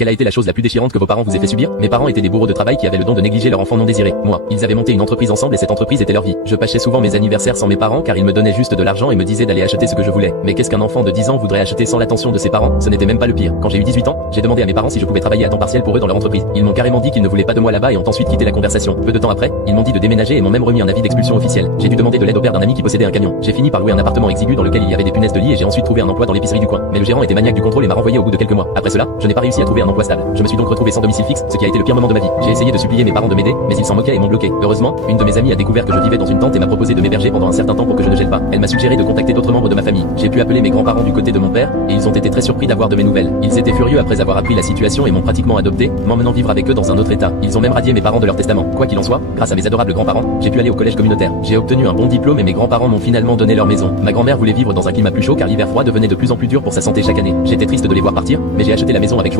Quelle a été la chose la plus déchirante que vos parents vous aient fait subir? Mes parents étaient des bourreaux de travail qui avaient le don de négliger leur enfant non désiré. Moi, ils avaient monté une entreprise ensemble et cette entreprise était leur vie. Je passais souvent mes anniversaires sans mes parents car ils me donnaient juste de l'argent et me disaient d'aller acheter ce que je voulais. Mais qu'est-ce qu'un enfant de 10 ans voudrait acheter sans l'attention de ses parents? Ce n'était même pas le pire. Quand j'ai eu 18 ans, j'ai demandé à mes parents si je pouvais travailler à temps partiel pour eux dans leur entreprise. Ils m'ont carrément dit qu'ils ne voulaient pas de moi là-bas et ont ensuite quitté la conversation. Peu de temps après, ils m'ont dit de déménager et m'ont même remis un avis d'expulsion officiel. J'ai dû demander de l'aide au père d'un ami qui possédait un camion. J'ai fini par louer un appartement exigu dans lequel il y avait des punaises de lit et j'ai ensuite trouvé un emploi dans l'épicerie du coin. Mais le gérant était maniaque du contrôle et m'a renvoyé au bout de quelques mois. Après cela, je n'ai pas réussi à trouver un emploi stable. Je me suis donc retrouvé sans domicile fixe, ce qui a été le pire moment de ma vie. J'ai essayé de supplier mes parents de m'aider, mais ils s'en moquaient et m'ont bloqué. Heureusement, une de mes amies a découvert que je vivais dans une tente et m'a proposé de m'héberger pendant un certain temps pour que je ne gèle pas. Elle m'a suggéré de contacter d'autres membres de ma famille. J'ai pu appeler mes grands-parents du côté de mon père et ils ont été très surpris d'avoir de mes nouvelles. Ils étaient furieux après avoir appris la situation et m'ont pratiquement adopté, m'emmenant vivre avec eux dans un autre état. Ils ont même radié mes parents de leur testament. Quoi qu'il en soit, grâce à mes adorables grands-parents, j'ai pu aller au collège communautaire. J'ai obtenu un bon diplôme et mes grands-parents m'ont finalement donné leur maison. Ma grand-mère voulait vivre dans un climat plus chaud car l'hiver froid devenait de plus en plus dur pour sa santé chaque année. J'étais triste de les voir partir, mais j'ai acheté la maison avec joie.